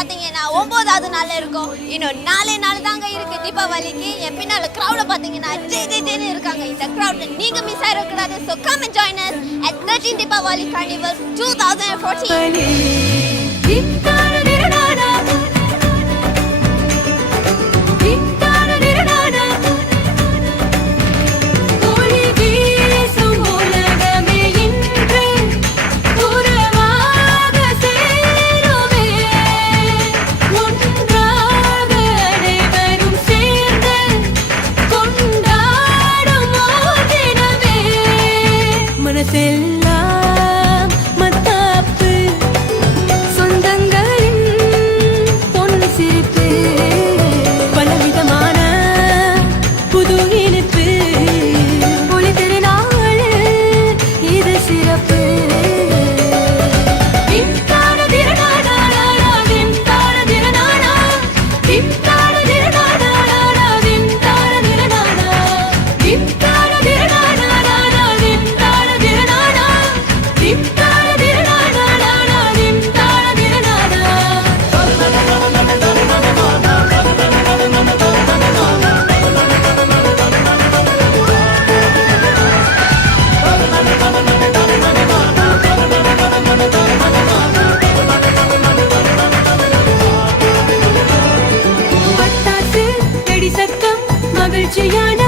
பாத்தீங்கன்னா 9வது நாள்ல இருக்கும். இன்னும் 4 நாள் தாங்க இருக்கு தீபாவளிக்கு. என் பின்னால கிரௌட பாத்தீங்கன்னா ஜேன்னு இருக்காங்க. இந்த கிரௌட் நீங்க மிஸ் ஆயிடக்கூடாது. So come and join us at 13th Deepavali Carnival 2014. மனசெல்லாம் மத்தாப்பு சொந்தங்களின் பொன் சிரிப்பு பலவிதமான புது இனிப்பு ஒளி திருநாள் இது சிறப்பு மகிழ்ச்சியான